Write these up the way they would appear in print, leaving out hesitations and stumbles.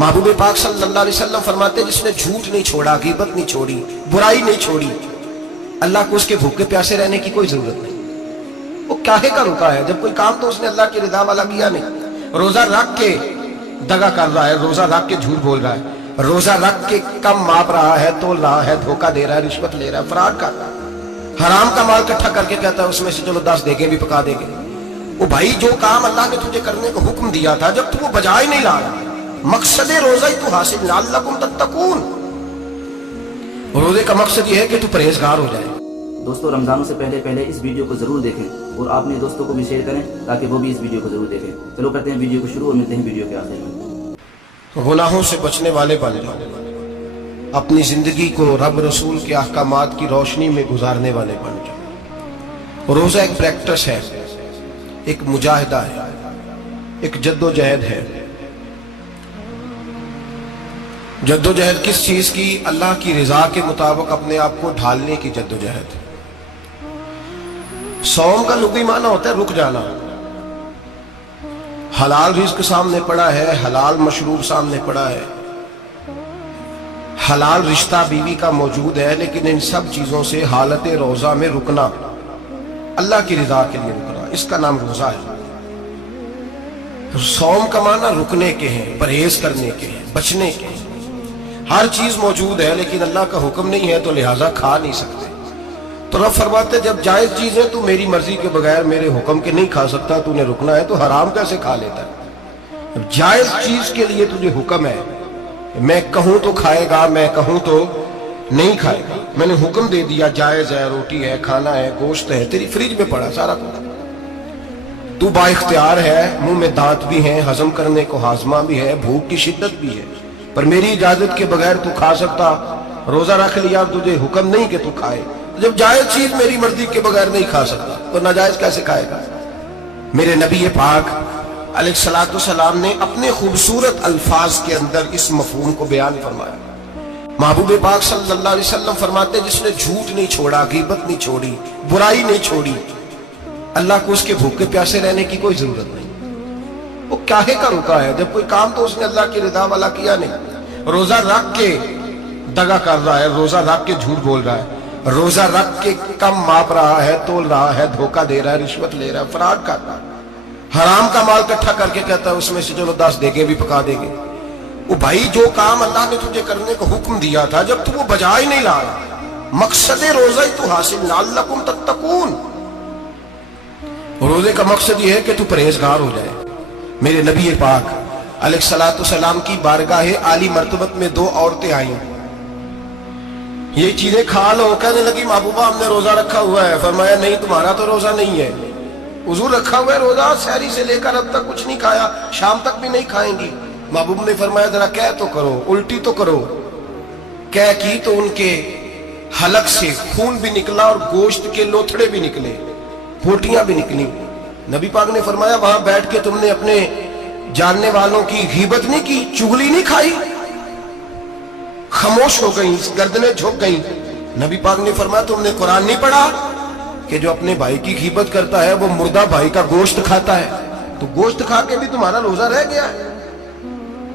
महबूब पाक सल्लल्लाहु अलैहि वसल्लम फरमाते जिसने झूठ नहीं छोड़ा, गीबत नहीं छोड़ी, बुराई नहीं छोड़ी, अल्लाह को उसके भूखे प्यासे रहने की कोई जरूरत नहीं। वो काहे का रुका है? जब कोई काम तो उसने अल्लाह की रिदा वाला किया नहीं। रोजा रख के दगा कर रहा है, रोजा रख के झूठ बोल रहा है, रोजा रख के कम माप रहा है, तोल रहा है, धोखा दे रहा है, रिश्वत ले रहा है, फराड कर रहा है, हराम का माल इकट्ठा करके कहता है उसमें से चलो 10 देगे भी पका देंगे। वो भाई जो काम अल्लाह ने तुझे करने को हुक्म दिया था, जब तू वो बजा ही नहीं रहा, मकसद रोजा ही तो हासिल लअल्लकुम तत्तकून। रोजे का मकसद ये है कि तू परहेजगार हो जाए। दोस्तों, रमजानों से पहले इस वीडियो को जरूर देखें और अपने दोस्तों को भी शेयर करें ताकि वो भी इस वीडियो को जरूर देखें। चलो करते हैं वीडियो को शुरू और मिलते हैं वीडियो के आखिर में। गुनाहों से बचने वाले बन जाओ, अपनी जिंदगी को रब रसूल के अहकामात की रोशनी में गुजारने वाले बन जाओ। रोजा एक प्रैक्टिस है, एक मुजाहिदा है, एक जद्दोजहद है। जद्दोजहद किस चीज की? अल्लाह की रिजा के मुताबिक अपने आप को ढालने की जद्दोजहद। सौम का लुग़वी माना होता है रुक जाना। हलाल रिज़्क सामने पड़ा है, हलाल मशरूब सामने पड़ा है, हलाल रिश्ता बीवी का मौजूद है, लेकिन इन सब चीजों से हालत रोजा में रुकना, अल्लाह की रिजा के लिए रुकना, इसका नाम रोजा है। सौम का माना रुकने के हैं, परहेज करने के हैं, बचने के हैं। हर चीज मौजूद है लेकिन अल्लाह का हुक्म नहीं है तो लिहाजा खा नहीं सकते। तो रब फरमाते जब जायज चीज है तू मेरी मर्जी के बगैर मेरे हुक्म के नहीं खा सकता, तूने रुकना है तो हराम कैसे खा लेता है? अब जायज चीज के लिए तुझे हुक्म है, मैं कहूं तो खाएगा, मैं कहूं तो नहीं खाएगा। मैंने हुक्म दे दिया, जायज है, रोटी है, खाना है, गोश्त है, तेरी फ्रिज में पड़ा सारा कुछ, तू बाइख्तियार है, मुंह में दांत भी है, हजम करने को हाजमा भी है, भूख की शिद्दत भी है, पर मेरी इजाजत के बगैर तू खा सकता। रोजा रख लिया, तुझे हुक्म नहीं कि तू खाए। जब जायज चीज मेरी मर्जी के बगैर नहीं खा सकता तो नाजायज कैसे खाएगा? मेरे नबी पाक अलैहिस्सलातु वस्सलाम ने अपने खूबसूरत अल्फाज के अंदर इस मफहूम को बयान फरमाया। महबूब पाक सल्लल्लाहु अलैहि वसल्लम फरमाते जिसने झूठ नहीं छोड़ा, गीबत नहीं छोड़ी, बुराई नहीं छोड़ी, अल्लाह को उसके भूखे प्यासे रहने की कोई जरूरत नहीं। वो काहे का रुका है? जब कोई काम तो उसने अल्लाह की रिदा वाला किया नहीं। रोजा रख के दगा कर रहा है, रोजा रख के झूठ बोल रहा है, रोजा रख के कम माप रहा है, तोल रहा है, धोखा दे रहा है, रिश्वत ले रहा है, फराड कर रहा है, हराम का माल इकट्ठा करके कहता है उसमें से चलो 10 देगे भी पका देंगे। वो भाई जो काम अल्लाह ने तुझे करने को हुक्म दिया था, जब तू वो बजा ही नहीं रहा, मकसद रोजा ही तो हासिल लअल्लकुम तत्तकून। रोजे का मकसद ये है कि तू परहेजगार हो जाए। मेरे नबी पाक अलैहिस्सलातु वस्सलाम की बारगाह आली मर्तबत में 2 औरतें आई। ये चीजें खा लो, कहने लगी महबूबा हमने रोजा रखा हुआ है। फरमाया नहीं, तुम्हारा तो रोजा नहीं है, हुजूर रखा हुआ है रोजा, सहरी से लेकर अब तक कुछ नहीं खाया, शाम तक भी नहीं खाएंगी। महबूब ने फरमाया जरा कह तो करो, उल्टी तो करो। कह की तो उनके हलक से खून भी निकला और गोश्त के लोथड़े भी निकले, फोटियां भी निकली। नबी पाक ने फरमाया वहां बैठ के तुमने अपने जानने वालों की गीबत नहीं की, चुगली नहीं खाई? खामोश हो गई, गर्दनें झुक गई। नबी पाक ने फरमाया तुमने कुरान नहीं पढ़ा कि जो अपने भाई की गीबत करता है वो मुर्दा भाई का गोश्त खाता है? तो गोश्त खा के भी तुम्हारा रोजा रह गया है।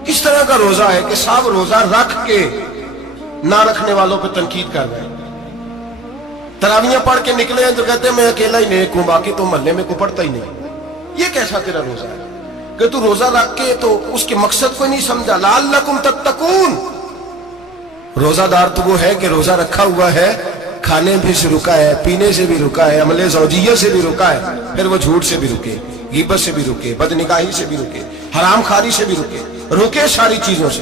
किस तरह का रोजा है कि सब रोजा रख के ना रखने वालों पर तनकीद कर रहे हैं। तरावियां पढ़ के निकले हैं तो कहते हैं मैं अकेला ही नेक हूं, बाकी तो मोहल्ले में कोई पढ़ता ही नहीं। ये कैसा तेरा रोजा है कि तू रोजा रख के तो उसके मकसद को नहीं समझा? लअल्लकुम तत्तकून। रोजादार तो वो है कि रोजा रखा हुआ है, खाने भी से रुका है, पीने से भी रुका है, अमले ज़ौजिया से भी रुका है, फिर वो झूठ से भी रुके, गीबत से भी रुके, बदनिगाही से भी रुके, हराम खारी से भी रुके सारी चीजों से।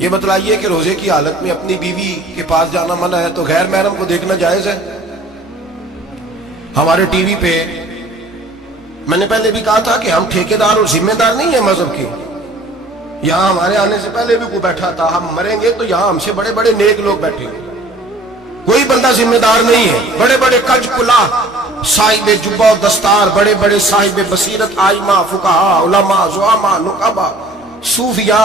ये बतलाइए कि रोजे की हालत में अपनी बीवी के पास जाना मना है तो गैर महरम को देखना जायज है? हमारे टीवी पे मैंने पहले भी कहा था कि हम ठेकेदार और जिम्मेदार नहीं है मजहब के। यहां हमारे आने से पहले भी कोई बैठा था, हम मरेंगे तो यहां हमसे बड़े बड़े नेक लोग बैठेंगे, कोई बंदा जिम्मेदार नहीं है। बड़े बड़े कज कुला, साहिब जुब्बा और दस्तार, बड़े बड़े साहिब बसीरत, आइमा, फुकाहा, उलमा, ज़ुआमा, नुकाबा, सूफिया,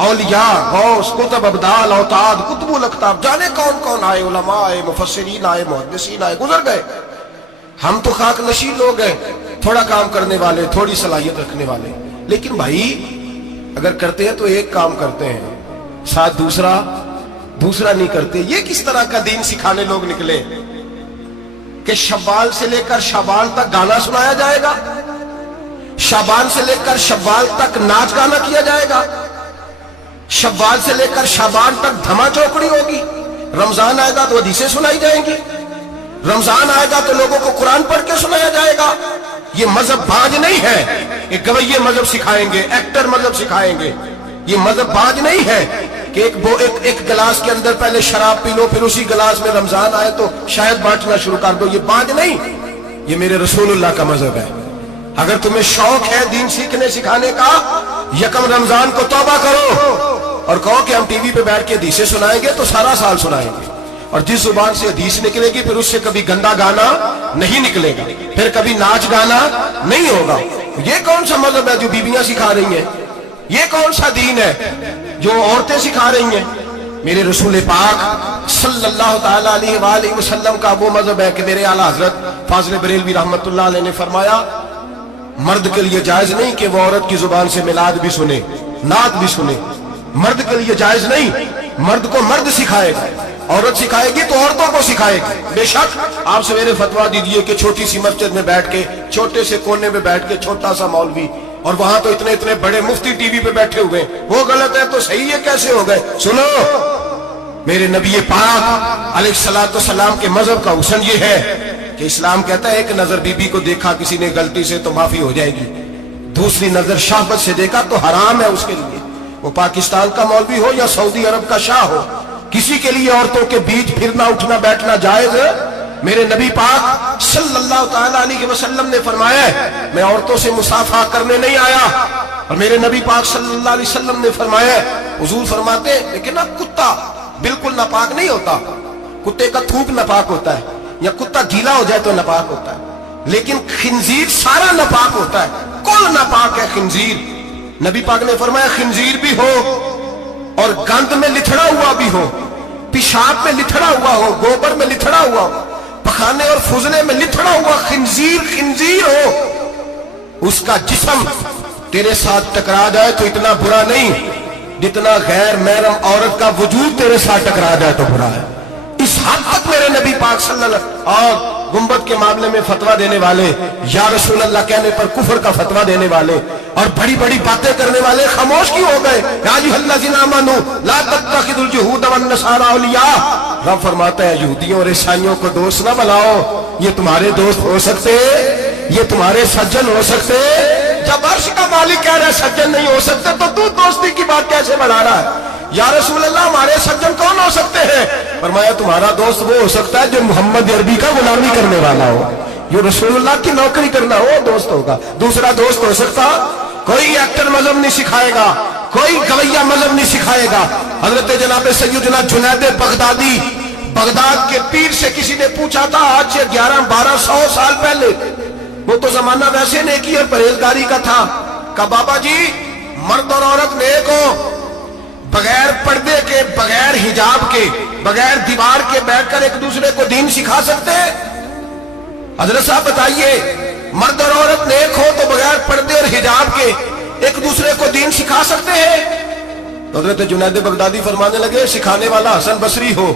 औलिया, गौस, कुतुब, अब्दाल, औताद, कुतुबुल अख्ताब, जाने कौन कौन आए, उलमा आए, मुफस्सिरीन आए, मुहद्दिसीन आए, गुजर गए। हम तो खाक नशीन लोग हैं, थोड़ा काम करने वाले, थोड़ी सलाहियत रखने वाले। लेकिन भाई अगर करते हैं तो एक काम करते हैं, साथ दूसरा नहीं करते। ये किस तरह का दीन सिखाने लोग निकले कि शव्वाल से लेकर शाबान तक गाना सुनाया जाएगा, शाबान से लेकर शव्वाल तक नाच गाना किया जाएगा, शव्वाल से लेकर शाबान तक धमा चौकड़ी होगी, रमजान आएगा तो हदीसें सुनाई जाएंगी, रमजान आएगा तो लोगों को कुरान पढ़ के सुनाया जाएगा। ये मजहब बाज नहीं है, एक गवैये मजहब सिखाएंगे, एक्टर मजहब सिखाएंगे। ये मजहब बाज नहीं है कि एक गिलास के अंदर पहले शराब पी लो, फिर उसी गिलास में रमजान आए तो शायद बांटना शुरू कर दो। ये बाज नहीं, ये मेरे रसूलुल्लाह का मजहब है। अगर तुम्हें शौक है दीन सीखने सिखाने का, यकम रमजान को तौबा करो और कहो कि हम टीवी पे बैठ के हदीसें सुनाएंगे तो सारा साल सुनाएंगे। और जिस जुबान से हदीस निकलेगी फिर उससे कभी गंदा गाना नहीं निकलेगा, फिर कभी नाच गाना नहीं होगा। ये कौन सा मजहब है जो बीबियां सिखा रही हैं? ये कौन सा दीन है जो औरतें सिखा रही हैं? मेरे रसूल पाक सल्लल्लाहु ताला अलैहि वसल्लम का वो मजहब है कि मेरे आला हजरत फाजिल बरेलवी रहमतुल्लाह अलैह ने फरमाया, मर्द के लिए जायज नहीं कि वो औरत की जुबान से मिलाद भी सुने, नात भी सुने। मर्द के लिए जायज नहीं, मर्द को मर्द सिखाएगा, औरत सिखाएगी तो औरतों को सिखाएगी। बेशक आप सवेरे फतवा दीजिए कि छोटी सी मस्जिद में बैठ के, छोटे से कोने में बैठ के छोटा सा मौलवी, और वहां तो इतने इतने बड़े मुफ्ती टीवी पे बैठे हुए, वो गलत है तो सही है, कैसे हो गए? सुनो, मेरे नबी पाक अलैहिस्सलातु सलाम के मजहब का हुस्न ये है कि इस्लाम कहता है एक नजर बीबी को देखा किसी ने गलती से तो माफी हो जाएगी, दूसरी नजर शहवत से देखा तो हराम है उसके लिए। वो पाकिस्तान का मौलवी हो या सऊदी अरब का शाह हो, किसी के लिए औरतों के बीच फिरना उठना बैठना जायज है। मेरे नबी पाक सल्लल्लाहु ताला अलैहि वसल्लम ने फरमाया है, मैं औरतों से मुसाफा करने नहीं आया। और मेरे नबी पाक सल्लल्लाहु अलैहि वसल्लम ने फरमाया, हुजूर फरमाते लेकिन ना कुत्ता बिल्कुल नापाक नहीं होता, कुत्ते का थूक नापाक होता है, या कुत्ता गीला हो जाए तो नापाक होता है, लेकिन खिंजीर सारा नापाक होता है, कुल नापाक है खिंजीर। नबी पाक ने फरमाया खिंजीर भी हो और गंद में लिथड़ा हुआ भी हो, पेशाब में लिथड़ा हुआ हो, गोबर में लिथड़ा हुआ हो, पखाने और फुजले में लिथड़ा हुआ खिंजीर हो, उसका जिस्म तेरे साथ टकरा जाए तो इतना बुरा नहीं जितना गैर महरम औरत का वजूद तेरे साथ टकरा जाए तो बुरा है। इस हद तक मेरे नबी पाक सल्लल्लाहु और गुंबद के मामले में फतवा देने वाले, या रसूल अल्लाह कहने पर कुफर का फतवा देने वाले और बड़ी बड़ी बातें करने वाले खामोश क्यों हो गए? रब फरमाता है यहूदियों और ईसाइयों को दोस्त ना बनाओ, ये तुम्हारे दोस्त हो सकते, ये तुम्हारे सज्जन हो सकते। जब अर्श का मालिक कह रहा है सज्जन नहीं हो सकते तो तू दोस्ती की बात कैसे बढ़ा रहा है? या रसूल अल्लाह हमारे सज्जन कौन हो सकते हैं? फरमाया तुम्हारा दोस्त वो हो सकता है जो मोहम्मद अरबी का गुलामी करने वाला हो, जो रसूलुल्लाह की नौकरी करना हो दोस्त होगा। दूसरा दोस्त हो सकता, कोई एक्टर मजहब नहीं सिखाएगा, कोई गवैया मजहब नहीं सिखाएगा। हजरत जनाब सैयदना जुनैद बगदादी, बगदाद के पीर से किसी ने पूछा था आज से 1100-1200 साल पहले, वो तो जमाना वैसे नेकी और परहेजगारी का था, कहा बाबा जी मर्द और औरत नेक हो, बगैर पर्दे के, बगैर हिजाब के, बगैर दीवार के बैठकर एक दूसरे को दीन सिखा सकते हैं? हजरत साहब बताइए, मर्द और औरत नेक हो तो बगैर पर्दे और हिजाब के एक दूसरे को दीन सिखा सकते हैं? तो हजरत जुनैद बगदादी फरमाने लगे सिखाने वाला हसन बसरी हो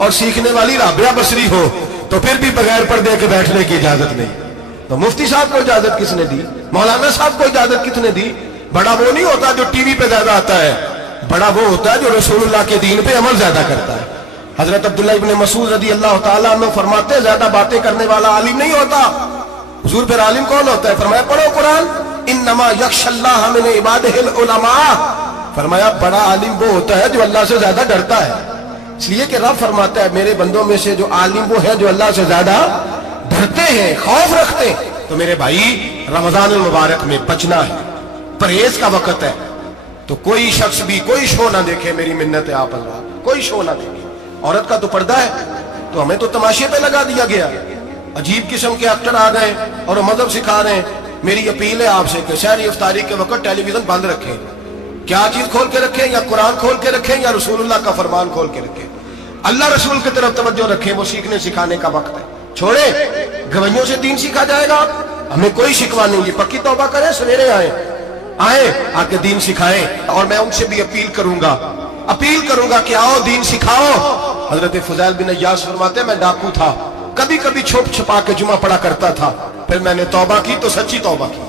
और सीखने वाली राबिया बसरी हो तो फिर भी बगैर पर्दे के बैठने की इजाजत नहीं। तो मुफ्ती साहब को इजाजत किसने दी? मौलाना साहब को इजाजत किसने दी? बड़ा वो नहीं होता जो टीवी पे ज्यादा आता है, बड़ा वो होता है जो रसूलुल्लाह के दीन पे अमल ज्यादा करता है। हजरत अब्दुल्लाह इब्न मसूद रज़ी अल्लाह ताला अन्हु फरमाते ज्यादा बातें करने वाला आलिम नहीं होता। हुजूर फिर आलिम कौन होता है? फरमाया पढ़ो कुरान, इन्नमा यख्शल्लाह मिन इबादिहिल उलमा। फरमाया बड़ा आलिम वो होता है जो अल्लाह से ज्यादा डरता है। इसलिए कि रब फरमाता है मेरे बंदों में से जो आलिम वो है जो अल्लाह से ज्यादा डरते हैं, खौफ रखते हैं। तो मेरे भाई रमजान मुबारक में बचना है, परहेज का वक्त है, तो कोई शख्स भी कोई शो ना देखे, मेरी मिन्नत है आप अल्लाह, कोई शो ना देखे। औरत का तो पर्दा है तो हमें तो तमाशे पे लगा दिया गया, अजीब किस्म के एक्टर आ गए और मजहब सिखा रहे हैं। मेरी अपील है आपसे कि शहरी इफ्तारी के वक्त टेलीविजन बंद रखें। क्या चीज खोल के रखें? या कुरान खोल के रखें या रसूलुल्लाह का फरमान खोल के रखें। अल्लाह रसूल की तरफ तवज्जो रखें, वो सीखने सिखाने का वक्त है। छोड़े गवैयों से दीन सीखा जाएगा, हमें कोई शिकवा नहीं है। पक्की तौबा करें, सवेरे आए, आए, आके दीन सिखाएं। और मैं उनसे भी अपील करूंगा कि आओ दीन सिखाओ। हजरत फुज़ैल बिन अय्यास फरमाते मैं डाकू था, कभी कभी छुप छुपा के जुमा पढ़ा करता था, फिर मैंने तौबा की तो सच्ची तौबा की,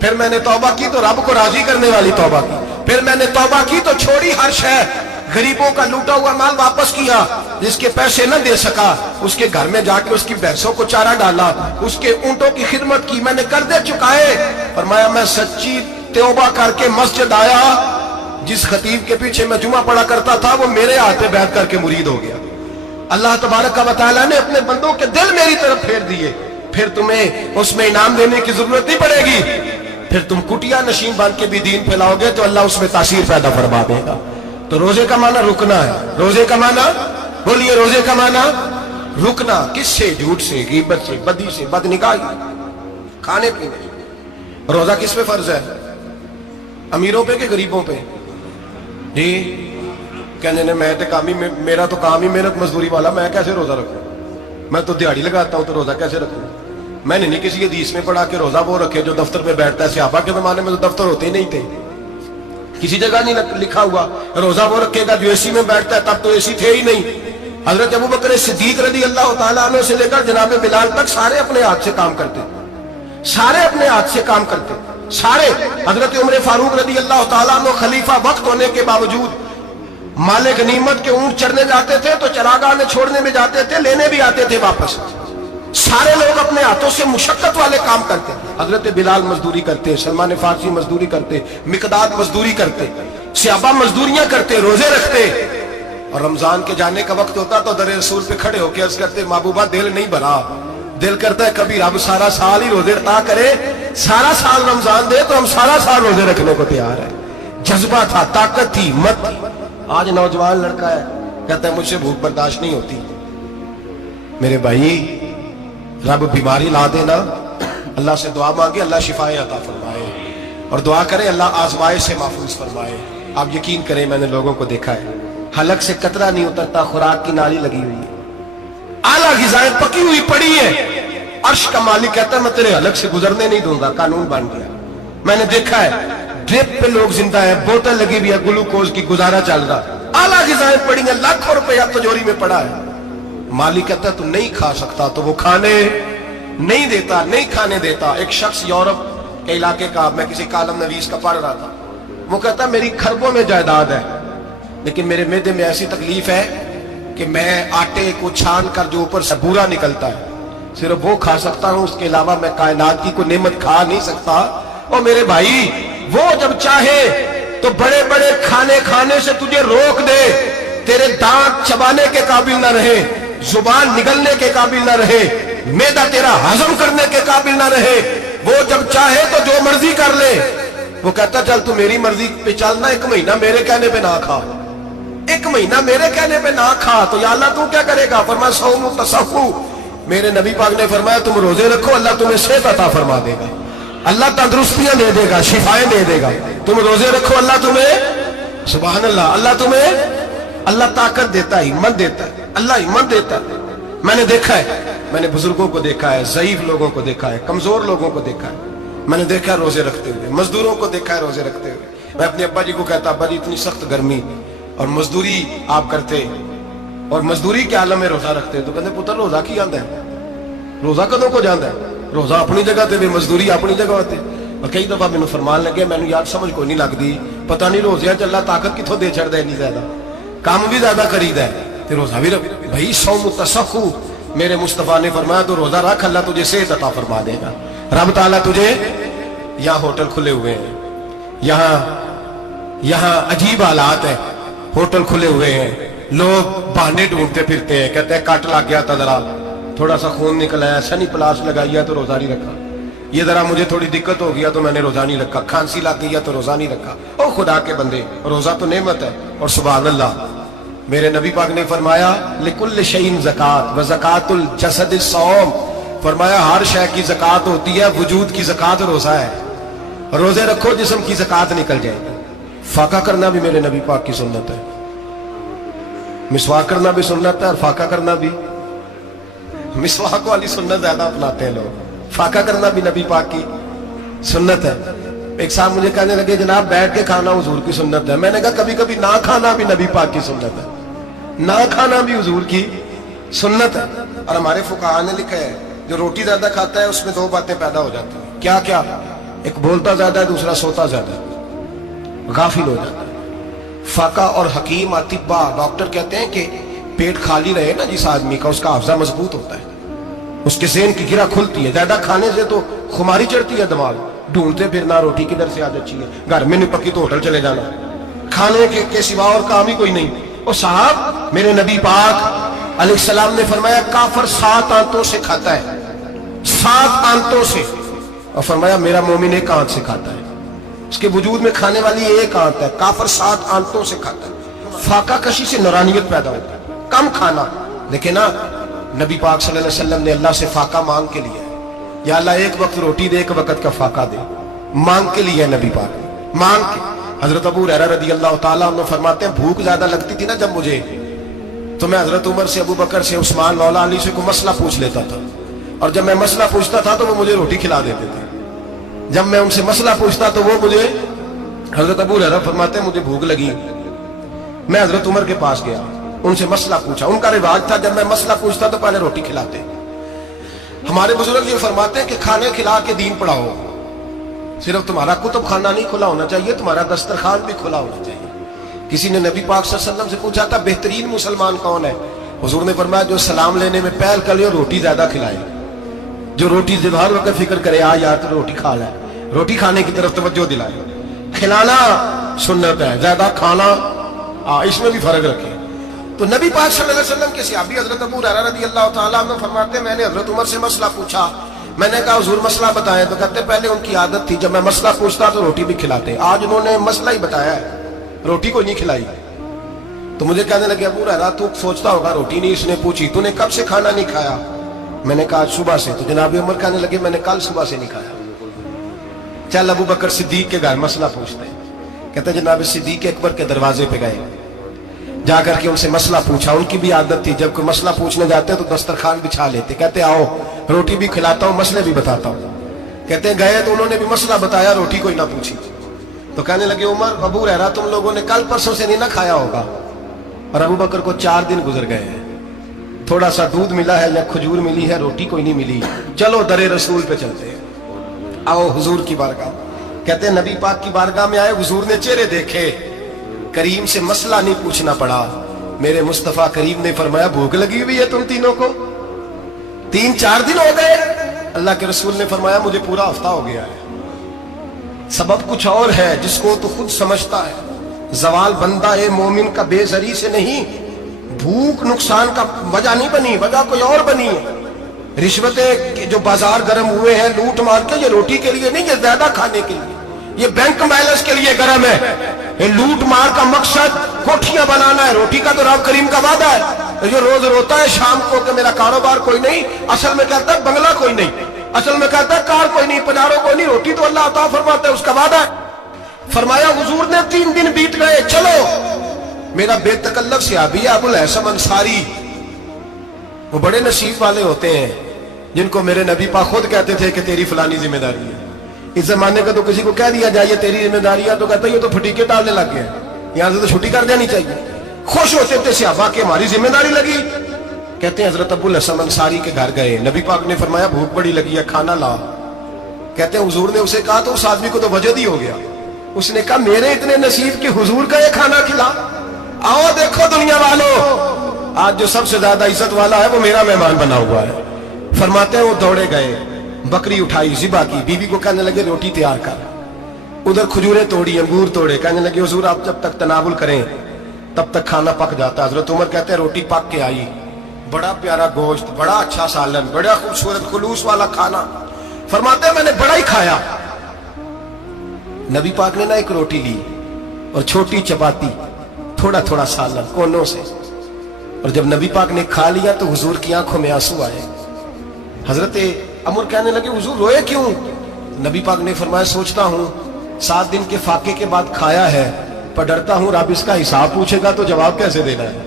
फिर मैंने तौबा की तो रब को राजी करने वाली तौबा की, फिर मैंने तौबा की तो छोड़ी हर शय, गरीबों का लूटा हुआ माल वापस किया, जिसके पैसे न दे सका उसके घर में जाके उसकी भैंसों को चारा डाला, उसके ऊंटों की खिदमत की, मैंने कर्जे चुकाए। फरमाया मैं सच्ची तौबा करके मस्जिद आया, जिस खतीब के पीछे मैं जुमा पढ़ा करता था वो मेरे हाथ पे बैठ करके मुरीद हो गया। अल्लाह तबारक व तआला ने अपने बंदों के दिल मेरी तरफ फेर दिए, फिर तुम्हें उसमें इनाम देने की जरूरत नहीं पड़ेगी, फिर तुम कुटिया नशीन बन के भी दीन फैलाओगे तो अल्लाह उसमें तासीर पैदा फरमा देगा। तो रोजे का माना रुकना है, रोजे का माना बोलिए, रोजे का माना रुकना, किससे? झूठ से, गीबत से, बदी से, बदनिगाही, खाने पीने। रोजा किस पे फर्ज है? अमीरों पे कि गरीबों पे? जी कहने ने मैं तो काम ही, मेरा तो काम ही मेहनत मजदूरी वाला, मैं कैसे रोजा रखूं? मैं तो दिहाड़ी लगाता हूं तो रोजा कैसे रखूं? मैंने नहीं किसी हदीस में पढ़ा कि रोजा वो रखे जो दफ्तर में बैठता है। सहाबा के जमाने में तो दफ्तर होते ही नहीं थे, किसी जगह नहीं लिखा हुआ रोजा वो रखेगा जो एसी में बैठता है, तब तो एसी थे ही नहीं। हजरत अबू बकर सिद्दीक रज़ी अल्लाह तआला अन्हु से लेकर जनाब बिलाल तक सारे अपने हाथ से काम करते, सारे अपने हाथ से काम करते, सारे। हजरत उमर फारूक रज़ी अल्लाह तआला अन्हु खलीफा वक्त होने के बावजूद माले गनीमत के ऊंट चरने जाते थे तो चरागाह में छोड़ने में जाते थे, लेने भी आते थे वापस। सारे लोग अपने हाथों से मुशक्कत वाले काम करते। हजरत बिलाल मजदूरी करते, सलमान फारसी मजदूरी करते, मिकदाद मजदूरी करते, सहाबा मजदूरियां करते, रोजे रखते। और रमजान के जाने का वक्त होता तो दर रसूल पे खड़े होकर अर्ज करते महबूबा दिल नहीं भरा, दिल करता है कभी रब सारा साल ही रोजे अता करे, सारा साल रमजान दे तो हम सारा साल रोजे रखने को तैयार है। जज्बा था, ताकत थी, हिम्मत थी। आज नौजवान लड़का है कहता है मुझसे भूख बर्दाश्त नहीं होती। मेरे भाई रब बीमारी ला देना, अल्लाह से दुआ मांगे अल्लाह शिफाए अता फरमाए, और दुआ करें अल्लाह आजमाए से महफूज फरमाए। आप यकीन करें मैंने लोगों को देखा है हलक से कतरा नहीं उतरता, खुराक की नाली लगी हुई है, आला ग़िज़ाएं पकी हुई पड़ी है, अर्श का मालिक कहता है मैं तेरे हलक से गुजरने नहीं दूंगा, कानून बन गया। मैंने देखा है ड्रिप पे लोग जिंदा है, बोतल लगी हुई है, ग्लूकोज की, गुजारा चल रहा, आला ग़िज़ाएं पड़ी है, लाखों रुपया तिजोरी में पड़ा है। मालिक कहता है तू नहीं खा सकता तो वो खाने नहीं देता, नहीं खाने देता। एक शख्स यूरोप के इलाके का, मैं किसी कालम नवीस का पढ़ रहा था, वो कहता मेरी खरबों में जायदाद है लेकिन मेरे मेदे में ऐसी तकलीफ है कि मैं आटे को छान कर जो ऊपर से बूरा निकलता है सिर्फ वो खा सकता हूं, उसके अलावा मैं कायनात की कोई नेमत खा नहीं सकता। और मेरे भाई वो जब चाहे तो बड़े बड़े खाने खाने से तुझे रोक दे, तेरे दांत चबाने के काबिल ना रहे, जुबान निगलने के काबिल ना रहे, मैदा तेरा हजम करने के काबिल ना रहे, वो जब चाहे तो जो मर्जी कर ले। वो कहता चल तू मेरी मर्जी पे चलना, एक महीना मेरे कहने पे ना खा, एक महीना मेरे कहने पे ना खा, तो या अल्लाह तू क्या करेगा? फरमाया सौमु तसव्वु, मेरे नबी पाक ने फरमाया तुम रोजे रखो अल्लाह तुम्हें सेहत अता फरमा देगा, अल्लाह तंदुरुस्तियां दे देगा, शिफाएं दे देगा। तुम रोजे रखो अल्लाह तुम्हें, सुभान अल्लाह, अल्लाह तुम्हें, अल्लाह ताकत देता है, हिम्मत देता है, अल्लाह हिम्मत देता है। मैंने देखा है, मैंने बुजुर्गों को देखा है, ज़ईफ लोगों को देखा है, कमजोर लोगों को देखा है, मैंने देखा है रोजे रखते हुए, मजदूरों को देखा है रोजे रखते हुए। मैं अपने अब्बा जी को कहता अब्बा जी इतनी सख्त गर्मी और मजदूरी आप करते और मजदूरी के आलम में रोजा रखते, तो कहते पुत्र रोजा की आंदा है, रोजा कदों को जाता है, रोजा अपनी जगह ते मजदूरी अपनी जगह होते। और कई दफा मैंने फरमान लगे मैंने यार समझ को नहीं लगती, पता नहीं रोजे च अल्लाह ताकत कितों दे छड़दा इन्नी ज्यादा, काम भी ज्यादा करीदा है ते रोजा भी रख। भाई सौमु तसव्वु, मेरे मुस्तफा ने फरमाया तो रोजा रख अल्लाह तुझे सेहत अता फरमा देगा। रब ताला तुझे, यहाँ होटल खुले हुए हैं, यहाँ अजीब हालात है, होटल खुले हुए हैं, लोग बहाने ढूंढते फिरते हैं, कहते हैं कट लग गया था, जरा थोड़ा सा खून निकल आया, सनी प्लास लगाई तो रोजा नहीं रखा, ये जरा मुझे थोड़ी दिक्कत हो गया तो मैंने रोजा नहीं रखा, खांसी लग गई तो रोजा नहीं रखा। ओ खुदा के बंदे, रोजा तो नेमत है। और सुभान अल्लाह, मेरे नबी पाक ने फरमाया लिकुल्ल शैइन ज़कात व ज़कातुल जसद सौम, फरमाया हर शय की ज़कात होती है, वजूद की ज़कात रोजा है, रोजे रखो जिस्म की ज़कात निकल जाएगी। फाका करना भी मेरे नबी पाक की सुन्नत है, मिसवाक करना भी सुन्नत है और फाका करना भी। मिसवाक वाली सुन्नत ज्यादा अपनाते हैं लोग, फाका करना भी नबी पाक की सुन्नत है। ایک صاحب مجھے کہنے لگے جناب بیٹھ کے کھانا حضور کی سنت ہے. میں نے کہا کبھی کبھی نہ کھانا بھی نبی پاک کی سنت ہے, نہ کھانا بھی حضور کی سنت ہے. اور ہمارے فقہاء نے لکھا ہے جو روٹی زیادہ کھاتا ہے اس میں دو باتیں پیدا ہو جاتی ہیں. کیا کیا؟ ایک بولتا زیادہ ہے, دوسرا سوتا زیادہ ہے, غافل ہو جاتا ہے. فاقہ اور حکیم اطباء ڈاکٹر کہتے ہیں کہ پیٹ خالی رہے نا جس آدمی کا, اس کا حافظہ مضبوط ہوتا ہے, اس کے ذہن کی گرہ کھلتی ہے. زیادہ کھانے سے تو خماری چڑھتی ہے, دماغ ڈھونڈتے پھرنا روٹی کدھر سے آج اچھی ہے, گھر میں نہیں پکی تو ہوٹل چلے جانا, کھانے کے سوا اور کام ہی کوئی نہیں. اور صاحب میرے نبی پاک علیہ السلام نے فرمایا کافر 7 آنتوں سے کھاتا ہے, 7 آنتوں سے, اور فرمایا میرا مومن 1 آنت سے کھاتا ہے. اس کے وجود میں کھانے والی 1 آنت ہے, کافر 7 آنتوں سے کھاتا ہے. فاقہ کشی سے نورانیت پیدا ہوتا ہے, کم کھانا. لیکن نا نبی پاک صلی اللہ علیہ وسلم نے اللہ سے فاقہ مانگ کے لیا ہے, یا اللہ 1 وقت روٹی دے 1 وقت کا فاقہ دے, مانگ کے لیا ہے نبی پاک, مانگ کے. حضرت ابو ہریرہ رضی اللہ تعالیٰ عنہ فرماتے ہیں بھوک زیادہ لگتی تھی نا جب مجھے, تو میں حضرت عمر سے, ابو بکر سے, عثمان, مولا علی سے کوئی مسئلہ پوچھ لیتا تھا, اور جب میں مسئلہ پوچھتا تھا تو وہ مجھے روٹی کھلا دیتے تھے. جب میں ان سے مسئلہ پوچھتا تو وہ مجھے, حضرت ابو ہریرہ فرماتے ہیں مجھے بھوک لگی, میں حضرت عمر کے پاس گیا, ان سے مسئلہ پوچھا. ان کا رواج تھا جب میں مسئلہ پوچھتا تو پہلے روٹی کھلاتے. ہمارے بزرگ یہ فرماتے ہیں کہ کھانے کھلا کے دین پڑھاؤ. صرف تمہارا کتب خانہ نہیں کھلا ہونا چاہیے, تمہارا دسترخوان بھی کھلا ہونا چاہیے. کسی نے نبی پاک صلی اللہ علیہ وسلم سے پوچھا تھا بہترین مسلمان کون ہے؟ حضور نے فرمایا جو سلام لینے میں پہل کرے اور روٹی زیادہ کھلائے, جو روٹی ہر وقت فکر کرے آ یار تو روٹی کھا لے, روٹی کھانے کی طرف توجہ دلائے. کھلانا سنت ہے, زیادہ کھانا اس میں بھی فرق رکھے. تو نبی پاک صلی اللہ علیہ وسلم کے صحابی حضرت ابو ہریرہ رضی اللہ تعالیٰ عنہ فرماتے ہیں میں نے حضرت عمر سے مسئلہ پوچھا, میں نے کہا حضور مسئلہ بتائیں, تو کہتے پہلے ان کی عادت تھی جب میں مسئلہ پوچھتا تو روٹی بھی کھلاتے, آج انہوں نے مسئلہ ہی بتایا ہے, روٹی کو نہیں کھلائی. تو مجھے کہنے لگے ابو ہریرہ تو سوچتا ہوگا روٹی نہیں اس نے پوچھی, تو نے کب سے کھانا نہیں کھایا؟ میں نے کہا صبح سے. تو جناب عمر کہنے لگے میں نے کل صبح سے نہیں کھایا. چل ابو بکر صدیق کے گھر مسئلہ پوچھتے ہیں. کہتے ہیں جناب صدیق اکبر کے دروازے پہ گئے, جا کر کے ان سے مسئلہ پوچھا. ان کی بھی عادت تھی جب کوئی مسئلہ پوچھنے جاتے تو دسترخوان بچھا لیتے, کہتے آؤ روٹی بھی کھلاتا ہوں مسئلے بھی بتاتا ہوں. کہتے ہیں گئے تو انہوں نے بھی مسئلہ بتایا, روٹی کوئی نہ پوچھی. تو کہنے لگے عمر ابو ہریرہ تم لوگوں نے کل پرسوں سے نہیں نہ کھایا ہوگا. اور ابو بکر کو 4 دن گزر گئے ہیں, تھوڑا سا دودھ ملا ہے یا کھجور ملی ہے, روٹی کوئی نہیں ملی. چلو در رسول پہ چلتے ہیں, آؤ حضور کی بارگاہ. کہتے ہیں نبی پاک کی بارگاہ میں آئے, حضور نے چہرے دیکھے, کریم سے مسئلہ نہیں پوچھنا پڑا. میرے مصطفیٰ کریم نے فرمایا بھوک لگی ہوئی ہے تم تینوں کو, 3-4 دن ہو گئے. اللہ کے رسول نے فرمایا مجھے پورا ہفتہ ہو گیا ہے. سبب کچھ اور ہے جس کو تو خود سمجھتا ہے. زوال بندہ مومن کا بے زری سے نہیں, بھوک نقصان کا وجہ نہیں بنی, وجہ کوئی اور بنی ہے. رشوتیں جو بازار گرم ہوئے ہیں لوٹ مار کے, یہ روٹی کے لیے نہیں, یہ زیادہ کھانے کے لیے, یہ بینک بیلنس کے لیے گرم ہے. یہ لوٹ مار کا مقصد کوٹھیاں بنانا ہے, روٹی کا تو رب کریم کا وعدہ ہے. جو روز روتا ہے شام کو کہ میرا کاروبار کوئی نہیں, اصل میں کہتا ہے بنگلہ کوئی نہیں, اصل میں کہتا ہے کار کوئی نہیں, پناروں کوئی نہیں, روٹی تو اللہ عطا فرماتا ہے, اس کا وعدہ ہے. فرمایا حضور نے 3 دن بیت گئے, چلو. میرا بے تکلف صحابی ابو الحسن انصاری, وہ بڑے نصیب والے ہوتے ہیں جن کو میرے نبی پاک خود کہتے تھے کہ تیری فلانی ذمہ داری ہے. اس زمانے کا تو کسی کو کہہ دیا جائے تیری ذمہ داری ہے تو کہتا ہے یہ تو پھٹیکے ڈالنے لگ گیا, یہاں سے تو چھٹی کر دینی چاہیے. خوش ہوتے تھے صحابہ کہ ہماری ذمہ داری لگی. کہتے ہیں حضرت ابو الحسن انصاری کے گھر گئے, نبی پاک نے فرمایا بھوک بڑی لگی ہے, کھانا لا. کہتے ہیں حضور نے اسے کہا تو اس آدمی کو تو وجد ہی ہو گیا. اس نے کہا میرے اتنے نصیب کہ حضور کا یہ کھانا کھلا. آؤ دیکھو دنیا والوں, آج جو سب سے زیادہ عزت والا ہے وہ میرا مہمان بنا ہوا ہے. فرماتے ہیں وہ دوڑے گئے, بکری اٹھائی, ذبح کی, بیوی کو کہنے لگے روٹی تیار کر. ادھر کھجوریں توڑی, انگور توڑے, کہنے لگے حضور آپ جب تک تناول کریں تب تک کھانا پک جاتا. حضرت عمر کہتے ہیں روٹی پک کے آئی, بڑا پیارا گوشت, بڑا اچھا سالن, بڑا خوبصورت خلوص والا کھانا. فرماتے ہیں میں نے بڑا ہی کھایا. نبی پاک نے نا ایک روٹی لی اور چھوٹی چپاتی, تھوڑا تھوڑا سالن کونوں سے, اور جب نبی پاک نے کھا لیا تو حضور کی آنکھوں میں آنسو آئے. حضرت عمر کہنے لگے حضور روئے کیوں؟ نبی پاک نے فرمایا سوچتا ہوں 7 دن کے فاقے کے بعد کھایا ہے, پر ڈرتا ہوں رب اس کا حساب پوچھے گا تو جواب کیسے دینا ہے,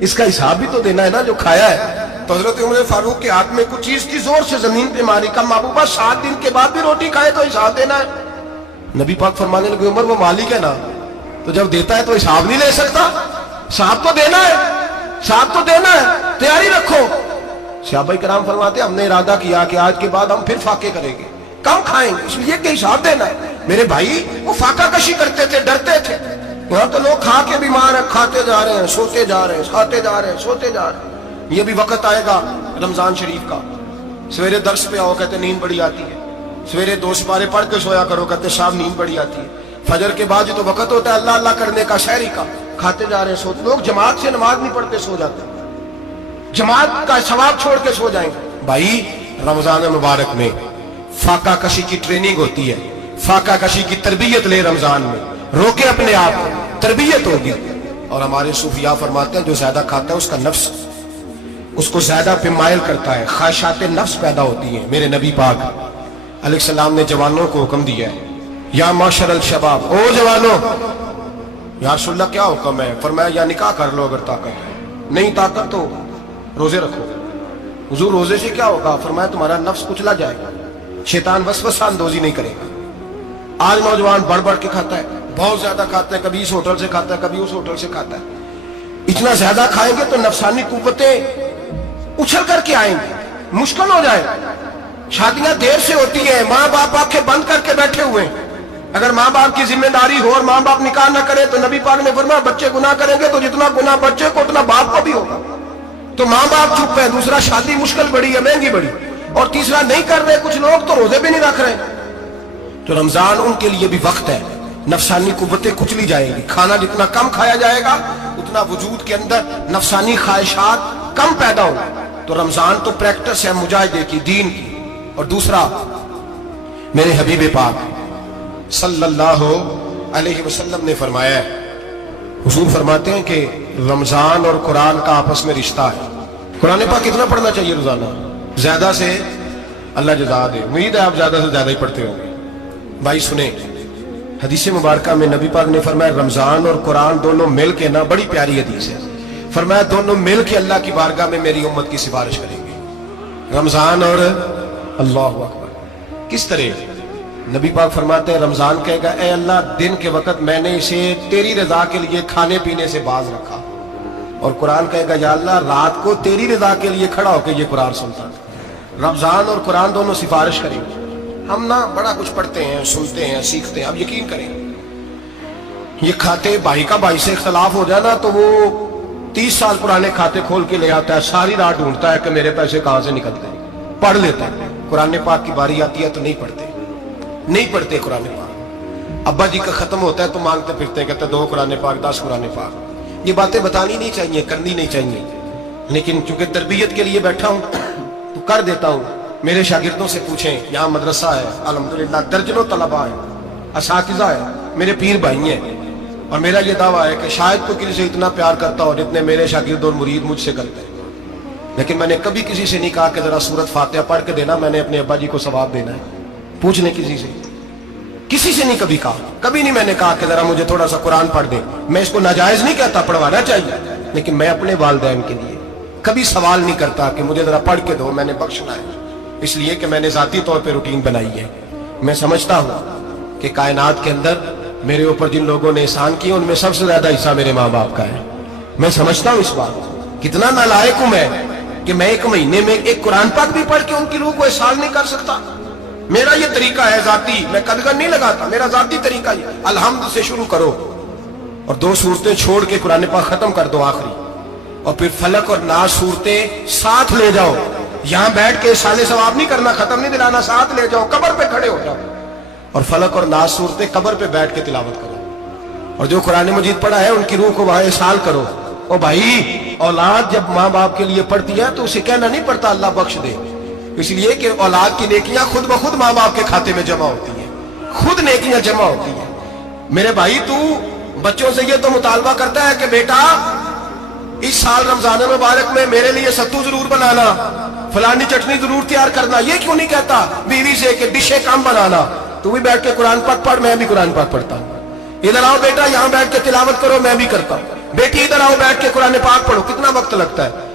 اس کا حساب بھی تو دینا ہے نا جو کھایا ہے. تو حضرت عمر فاروق کے ہاتھ میں کچھ چیز کی, زور سے زمین پہ ماری, کہا محبوبہ 7 دن کے بعد بھی روٹی کھائے تو حساب دینا ہے. नबी पाक फरमाने लगे उमर वो मालिक है ना, तो जब देता है तो हिसाब नहीं ले सकता, हिसाब तो देना है, हिसाब तो देना है, तैयारी रखो। सहाबा कराम फरमाते हमने इरादा किया कि आज के बाद हम फिर फाके करेंगे, कम खाएंगे, इसलिए कि हिसाब देना है। मेरे भाई वो फाका कशी करते थे, डरते थे। वहां तो लोग खा के बीमार है, खाते जा रहे हैं, सोते जा रहे हैं, खाते जा रहे हैं, सोते जा रहे हैं। ये भी वक्त आएगा रमजान शरीफ का, सवेरे दर्श पे आओ कहते नींद बड़ी आती है, सवेरे 2 सिपारे पढ़ के सोया करो कहते शाम नींद बड़ी आती है, फजर के बाद जो तो वक्त होता है अल्लाह अल्लाह करने का, शहरी का, खाते जा रहे हैं, सोते। लोग जमात से नमाज नहीं पढ़ते सो जाते, जमात का सवाब छोड़ के सो जाएंगे। भाई रमजान मुबारक में फाका कशी की ट्रेनिंग होती है, फाका कशी की तरबियत ले, रमजान में रोके अपने आप को, तरबियत होगी। और हमारे सूफिया फरमाते हैं जो ज्यादा खाता है उसका नफ्स उसको ज्यादा पे माइल करता है, ख्वाहिशात नफ्स पैदा होती हैं। मेरे नबी पाक अलैहिस्सलाम ने जवानों को हुक्म दिया है, या माशरल शबाब, ओ जवानों, या रसूलल्लाह क्या हुक्म है? फरमाया या निकाह कर लो अगर ताकत है, नहीं ताकत तो रोजे रखो। हुजूर रोजे से क्या होगा? फरमाया तुम्हारा नफ्स कुचला जाएगा, शैतान वसवसा अंदोजी नहीं करेगा। आज नौजवान बढ़ बढ़ के खाता है, बहुत ज्यादा खाता है, कभी इस होटल से खाता है, कभी उस होटल से खाता है। इतना ज्यादा खाएंगे तो नफसानी कुव्वतें उछल करके आएंगी, मुश्किल हो जाए। शादियां देर से होती है, माँ बाप आंखें बंद करके बैठे हुए हैं। अगर माँ बाप की जिम्मेदारी हो और माँ बाप निकाह न करे तो नबी पाक ने फरमाया बच्चे गुनाह करेंगे तो जितना गुनाह बच्चे को उतना बाप को भी होगा। तो माँ बाप चुप है, दूसरा शादी मुश्किल बड़ी है, महंगी बड़ी, और तीसरा नहीं कर रहे कुछ लोग तो रोजे भी नहीं रख रहे। तो रमजान उनके लिए भी वक्त है, नफसानी कुव्वतें कुचली जाएंगी। खाना जितना कम खाया जाएगा उतना वजूद के अंदर नफसानी ख्वाहिशात कम पैदा होगा। तो रमजान तो प्रैक्टिस है मुजाहिदे की, दीन की। और दूसरा, मेरे हबीब पाक सल्लल्लाहु अलैहि वसल्लम ने फरमाया है, हुजूर फरमाते हैं कि रमजान और कुरान का आपस में रिश्ता है। कुरान पाक कितना पढ़ना चाहिए रोजाना? ज्यादा से अल्लाह जज़ा दे, उम्मीद है आप ज्यादा से ज्यादा ही पढ़ते होंगे। भाई सुने, हदीस मुबारक में नबी पाक ने फरमाया रमजान और कुरान दोनों मिल के ना, बड़ी प्यारी हदीस है, फरमाया दोनों मिल के अल्लाह की बारगाह में मेरी उम्मत की सिफारिश करेंगे। रमजान और अल्लाह अकबर। किस तरह? नबी पाक फरमाते हैं रमजान कहेगा ए अल्लाह दिन के वक्त मैंने इसे तेरी रजा के लिए खाने पीने से बाज रखा, और कुरान कहेगा या अल्लाह रात को तेरी रजा के लिए खड़ा होकर ये कुरान सुनता था। रमजान और कुरान दोनों सिफारिश करेंगे। हम ना बड़ा कुछ पढ़ते हैं, सुनते हैं, सीखते हैं। अब यकीन करें, ये खाते भाई का भाई से इख्तलाफ हो जाए ना तो वो 30 साल पुराने खाते खोल के ले आता है, सारी रात ढूंढता है कि मेरे पैसे कहां से निकलते हैं, पढ़ लेता है। कुरान पाक की बारी आती है तो नहीं पढ़ते कुरान पाक। अब्बा जी का खत्म होता है तो मांगते फिरते हैं, कहते 2 कुरान पाक, 10 कुरान पाक। ये बातें बतानी नहीं चाहिए, करनी नहीं चाहिए, लेकिन चूंकि तरबियत के लिए बैठा हूं तो कर देता हूं। मेरे शागिर्दों से पूछें, यहाँ मदरसा है अल्हम्दुलिल्लाह, दर्जनों तलबा है, असातिज़ा है, मेरे पीर भाई हैं, और मेरा ये दावा है कि शायद तो किसी से इतना प्यार करता हो जितने मेरे शागिर्द और मुरीद मुझसे करते हैं। लेकिन मैंने कभी किसी से नहीं कहा कि जरा सूरत फातिहा पढ़ के देना, मैंने अपने अब्बा जी को सवाब देना है। पूछ ले किसी से नहीं कभी कहा, कभी नहीं मैंने कहा कि जरा मुझे थोड़ा सा कुरान पढ़ दे। मैं इसको नाजायज नहीं कहता, पढ़वाना चाहिए, लेकिन मैं अपने वालिदैन के लिए कभी सवाल नहीं करता कि मुझे जरा पढ़ के दो, मैंने बख्शना है, इसलिए कि मैंने जाती तौर पे रूटीन बनाई है। मैं समझता हूं कि कायनात के अंदर मेरे ऊपर जिन लोगों ने एहसान किए उनमें सबसे ज्यादा हिस्सा मेरे माँ बाप का है। मैं समझता हूं इस बात, कितना नालायक हूं मैं कि मैं 1 महीने में एक कुरान पाक भी पढ़ के उनकी रूह को एहसान नहीं कर सकता। मेरा ये तरीका है जाती, मैं कदगन नहीं लगाता, मेरा जाती तरीका है। अलहम्द से शुरू करो और 2 सूरतें छोड़ के कुरान पाक खत्म कर दो आखिरी, और फिर फलक और नास सूरतें साथ ले जाओ। यहां बैठ के साले सवाब नहीं करना, खत्म नहीं दिलाना, साथ ले जाओ, कब्र पे खड़े हो जाओ और फलक और नास सूरतें कब्र पे बैठ के तिलावत करो। और जो कुरान मजीद पढ़ा है उनकी रूह को वहां साल करो। ओ भाई, औलाद जब माँ बाप के लिए पढ़ती है तो उसे कहना नहीं पड़ता अल्लाह बख्श दे, इसलिए कि औलाद की नेकियां खुद ब खुद माँ बाप के खाते में जमा होती है, खुद नेकियां जमा होती है। मेरे भाई, तू बच्चों से ये तो मुतालबा करता है कि बेटा इस साल रमजान मुबारक में मेरे लिए सत्तू जरूर बनाना, फलानी चटनी जरूर तैयार करना, ये क्यों नहीं कहता बीवी से कि डिशें कम बनाना? तू भी बैठ के कुरान पाक पढ़, मैं भी कुरान पाक पढ़ता हूँ। इधर आओ बेटा, यहाँ बैठ के तिलावत करो, मैं भी करता हूँ। बेटी इधर आओ, बैठ के कुरान पाक पढ़ो। कितना वक्त लगता है?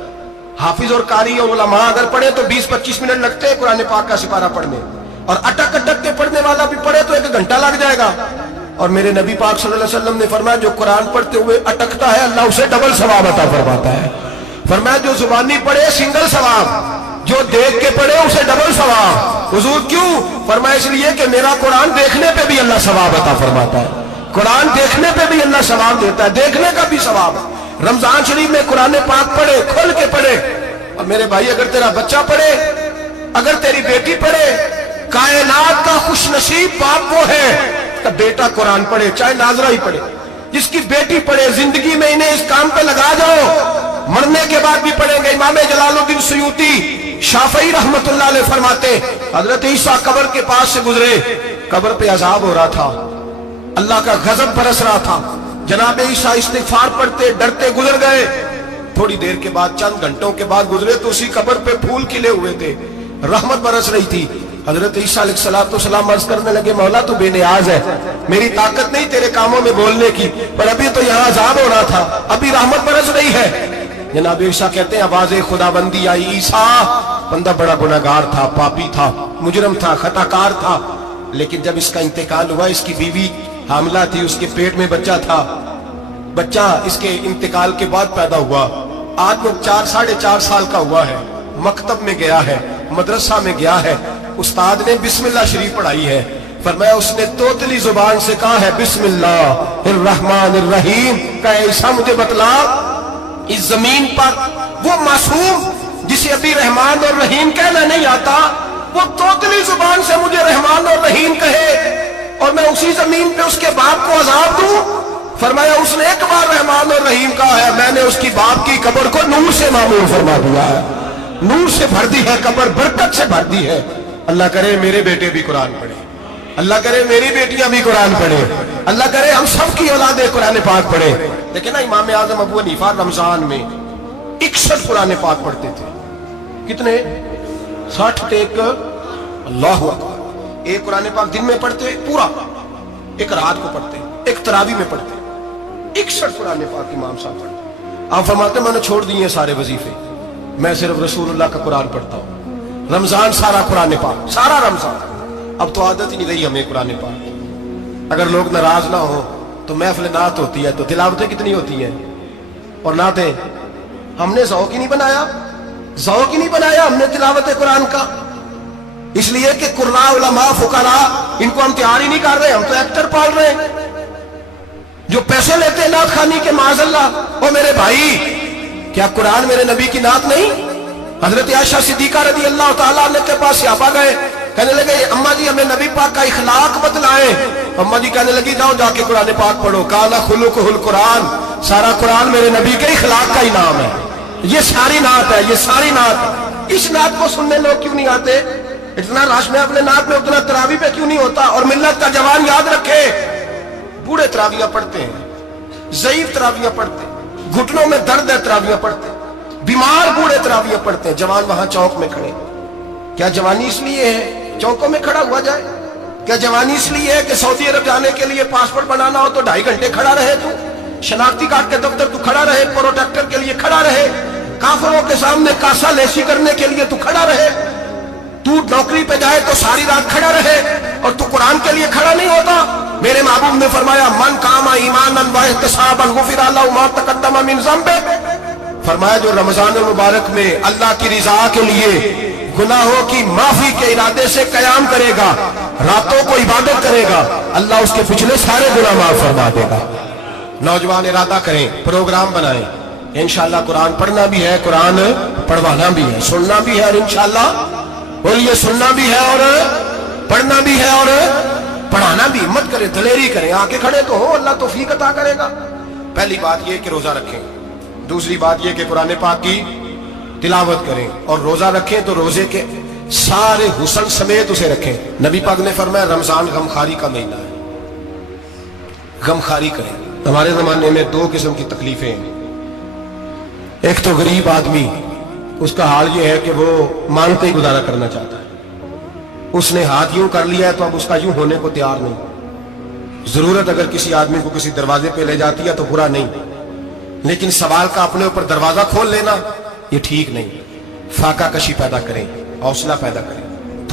हाफिज और कारी और उलमा अगर पढ़े तो 20-25 मिनट लगते हैं कुरान पाक का सिपारा पढ़ने। और अटक अटक के पढ़ने वाला भी पढ़े तो 1 घंटा लग जाएगा। और मेरे नबी पाक सल्लल्लाहु अलैहि वसल्लम ने फरमाया जो कुरान पढ़ते हुए अटकता है अल्लाह उसे डबल सवाब अता फरमाता है। फरमाया जो जुबानी पढ़े सिंगल सवाब, जो देख के पढ़े उसे डबल सवाब। हुजूर क्यों? फरमाया इसलिए कि मेरा कुरान देखने पे भी अल्लाह सवाब अता फरमाता है, कुरान देखने पे भी अल्लाह सवाब देता है, देखने का भी सवाब। रमजान शरीफ में कुरान पाक पढ़े, खोल के पढ़े। और मेरे भाई अगर तेरा बच्चा पढ़े, अगर तेरी बेटी पढ़े, कायनात का खुशनसीब बाप वो है कि बेटा कुरान पढ़े, चाहे नाजरा ही पढ़े। जिसकी बेटी पढ़े, जिंदगी में इन्हें इस काम पे लगा जाओ, मरने के बाद भी पढ़ेंगे। इमाम जलालुद्दीन सुयूती शाफई रहमतुल्लाह अलैह फरमाते हजरत ईसा कब्र के पास से गुजरे, कब्र पे अजाब हो रहा था, अल्लाह का गजब बरस रहा था। जनाब ईसा इस्तिगफार पढ़ते डरते गुजर गए। थोड़ी देर के बाद, चंद घंटों के बाद गुजरे तो उसी कब्र पे फूल खिले हुए थे, रहमत बरस रही थी। हजरत ईसा अलैहिस्सलाम अर्ज करने लगे मौला तू बेनियाज है, मेरी ताकत नहीं तेरे कामों में बोलने की, पर अभी तो यहाँ अजाब हो रहा था, अभी रहमत बरस रही है। जनाब ईसा कहते हैं आवाज़े खुदाबंदी आई, ईसा बंदा बड़ा गुनाहगार था, पापी था, मुजरम था, खताकार था, लेकिन जब इसका इंतकाल हुआ, इसकी बीवी हामला थी, उसके पेट में बच्चा था, बच्चा इसके इंतकाल के बाद पैदा हुआ। आज वो 4-4.5 साल का हुआ है, मकतब में गया है, मदरसा में गया है, उस्ताद ने बिस्मिल्लाह शरीफ पढ़ाई है। फरमाया उसने तोतली जुबान से कहा है बिस्मिल्लाहिर्रहमानिर्रहीम का ऐसा मुझे बतला, इस जमीन पर वो मासूम जिसे अभी रहमान और रहीम कहना नहीं आता, वो तोतली जुबान से मुझे रहमान और रहीम कहे और मैं उसी जमीन पे उसके बाप को अजाब दूं। फरमाया उसने एक बार रहमान और रहीम कहा है, मैंने उसकी बाप की कब्र को नूर से मामूल फरमा दिया है, नूर से भर दी है कब्र, बरकत से भर दी है। अल्लाह करे मेरे बेटे भी कुरान पढ़े, अल्लाह करे मेरी बेटियां भी कुरान पढ़े, अल्लाह करे हम सब की औलादे कुरान पाक पढ़े। देखिए ना इमाम आजम अबू हनीफा रमजान में 61 कुरान पाक पढ़ते थे। कितने? 60 टेक। अल्लाह अकबर। एक कुरान पाक दिन में पढ़ते पूरा, एक रात को पढ़ते, एक तरावी में पढ़ते, 61 कुरान पाक इमाम साहब पढ़ते। आप फरमाते मैंने छोड़ दिए सारे वजीफे, मैं सिर्फ रसूलुल्लाह का कुरान पढ़ता हूँ। रमजान सारा कुरान पाक, सारा रमजान। अब तो आदत ही नहीं रही हमें कुरान पाक। अगर लोग नाराज ना हो तो महफिल नात होती है तो तिलावतें कितनी होती हैं, और नातें हमने ज़ौक़ ही नहीं बनाया, ज़ौक़ ही नहीं बनाया हमने तिलावत कुरान का। इसलिए कि कुर्रा उलमा फुकरा इनको हम तैयार ही नहीं कर रहे, हम तो एक्टर पाल रहे हैं जो पैसे लेते हैं नात खानी के माज़अल्लाह। ओ मेरे भाई, क्या कुरान मेरे नबी की नात नहीं? हजरत आयशा सिद्दीका रज़ी अल्लाह तआला अन्हा के पास सहाबा गए, कहने लगे अम्मा जी हमें नबी पाक का इखलाक बतलाएं। अम्मा जी कहने लगी जाओ जाके कुरान पाक पढ़ो, काला खुलुकुहुल कुरान, सारा कुरान मेरे नबी के इखलाक का ही नाम है। ये सारी नात है, ये सारी नात। इस नात को सुनने लोग क्यों नहीं आते? इतना रश में अपने नात में, उतना तरावी पे क्यों नहीं होता? और मिल्लत का जवान याद रखे, बूढ़े तरावियां पढ़ते हैं, ज़ईफ तरावियां पढ़ते हैं, घुटनों में दर्द है तरावियां पढ़ते, बीमार बूढ़े तरावियां पढ़ते हैं, जवान वहां चौक में खड़े। क्या जवानी इसलिए है चौकों में खड़ा हुआ जाए? क्या जवानी इसलिए है कि सऊदी अरब जाने के लिए पासपोर्ट बनाना हो तो 2.5 घंटे खड़ा रहे तू, शनाख्ती कार्ड के दफ्तर तू खड़ा रहे, प्रोटेक्टर के लिए खड़ा रहे, काफिरों के सामने कासा लेसी करने के लिए तू खड़ा रहे, तू नौकरी पे जाए तो सारी रात खड़ा रहे और तू कुरान के लिए खड़ा नहीं होता? मेरे महबूब ने फरमाया मन कामा ईमानन व इहतिसाबन गुफिरा लहु मा तक़द्दम मिन ज़ंबि। फरमाया जो रमजान मुबारक में अल्लाह की रिजा के लिए गुनाहों की माफी के इरादे से कयाम करेगा, रातों को इबादत करेगा, अल्लाह उसके पिछले सारे गुनाह माफ फरमा देगा। नौजवान इरादा करें, प्रोग्राम बनाएं, इंशाअल्लाह कुरान पढ़ना भी है, कुरान पढ़वाना भी है, सुनना भी है, और इंशाअल्लाह बोलिए सुनना भी है और पढ़ना भी है और पढ़ाना भी। हिम्मत करें, दलेरी करें, आके खड़े तो हो, अल्लाह तौफीक अता करेगा। पहली बात यह कि रोजा रखें, दूसरी बात यह कि कुरान पाक की तिलावत करें, और रोजा रखें तो रोजे के सारे हुस्न समेत उसे रखें। नबी पाक ने फरमाया रमजान गमखारी का महीना है, गमखारी करें। हमारे जमाने में 2 किस्म की तकलीफें हैं। एक तो गरीब आदमी, उसका हाल यह है कि वो मांगते ही गुजारा करना चाहता है, उसने हाथ यूं कर लिया है तो अब उसका यूं होने को तैयार नहीं। जरूरत अगर किसी आदमी को किसी दरवाजे पे ले जाती है तो बुरा नहीं, लेकिन सवाल का अपने ऊपर दरवाजा खोल लेना ये ठीक नहीं। फाका कशी पैदा करें, हौसला पैदा करें,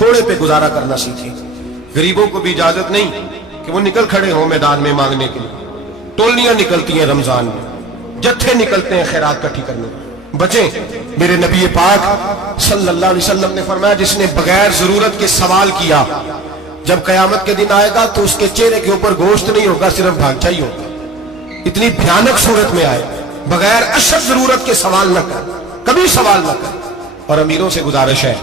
تھوڑے پہ گزارا کرنا سیکھیں. غریبوں کو بھی اجازت نہیں کہ وہ نکل کھڑے ہوں میدان میں مانگنے کے لیے. ٹولیاں نکلتی ہیں رمضان میں, جتھے نکلتے ہیں خیرات کٹھی کرنے. بچیں. میرے نبی پاک صلی اللہ علیہ وسلم نے فرمایا جس نے بغیر ضرورت کے سوال کیا جب قیامت کے دن آئے گا تو اس کے چہرے کے اوپر گوشت نہیں ہوگا, صرف ڈھانچہ ہی ہوگا. اتنی بھیانک صورت میں آئے. بغیر اشد ضرورت کے سوال نہ کر, کبھی سوال نہ کر. اور امیروں سے گزارش ہے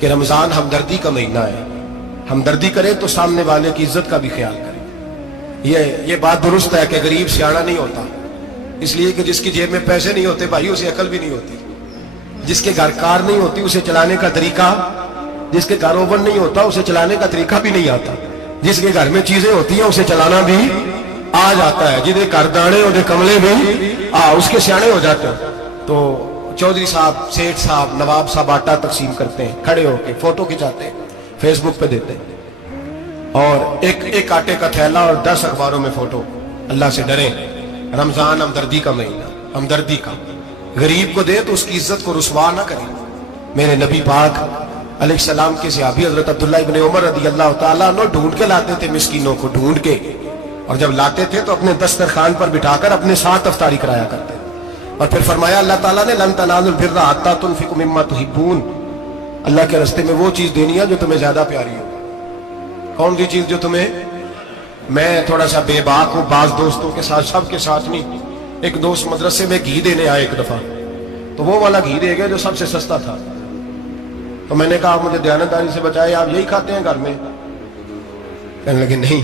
کہ رمضان ہمدردی کا مہینہ ہے. ہمدردی کرے تو سامنے والے کی عزت کا بھی خیال کرے. یہ بات درست ہے کہ غریب سیاڑا نہیں ہوتا, اس لیے کہ جس کی جیب میں پیسے نہیں ہوتے بھائی اسے عقل بھی نہیں ہوتی. جس کے گھر کار نہیں ہوتی اسے چلانے کا طریقہ, جس کے گھر اوون نہیں ہوتا اسے چلانے کا طریقہ بھی نہیں آتا. جس کے گھر میں چیزیں ہوتی ہیں اسے چلانا بھی آ جاتا ہے. جنہیں گھر دانے اور کملے بھی اس کے سیانے ہو جاتے ہیں. تو چودھری صاحب, سیٹھ صاحب, نواب صاحب آٹا تقسیم کرتے ہیں, کھڑے ہو کے فوٹو کھچاتے ہیں, فیس بک پہ دیتے ہیں, اور ایک آٹے کا تھیلا اور 10 اخباروں میں فوٹو. اللہ سے ڈریں. رمضان ہمدردی کا مہینہ, ہمدردی کا. غریب کو دے تو اس کی عزت کو رسوا نہ کرے. میرے نبی پاک علیہ السلام کے صحابی حضرت عبداللہ ابن عمر رضی اللہ تعالیٰ عنہ ڈھونڈ کے لاتے تھے مسکینوں کو, ڈھونڈ کے, اور جب لاتے تھے تو اپنے دسترخوان پر بٹھا کر اپنے ساتھ افطاری کرایا کرتے. اور پھر فرمایا اللہ تعالیٰ نے لن تنالوا البر حتی تنفقوا مما تحبون, اللہ کے راستے میں وہ چیز دینی ہے جو تمہیں زیادہ پیاری ہو. کون سی چیز جو تمہیں. میں تھوڑا سا بے باک ہوں, بعض دوستوں کے ساتھ, سب کے ساتھ نہیں. ایک دوست مدرسے میں گھی دینے آئے ایک دفعہ, تو وہ والا گھی دے گئے جو سب سے سستا تھا. تو میں نے کہا آپ مجھے دیانتداری سے بچائے, آپ یہی کھاتے ہیں گھر میں؟ کہنے لگے نہیں.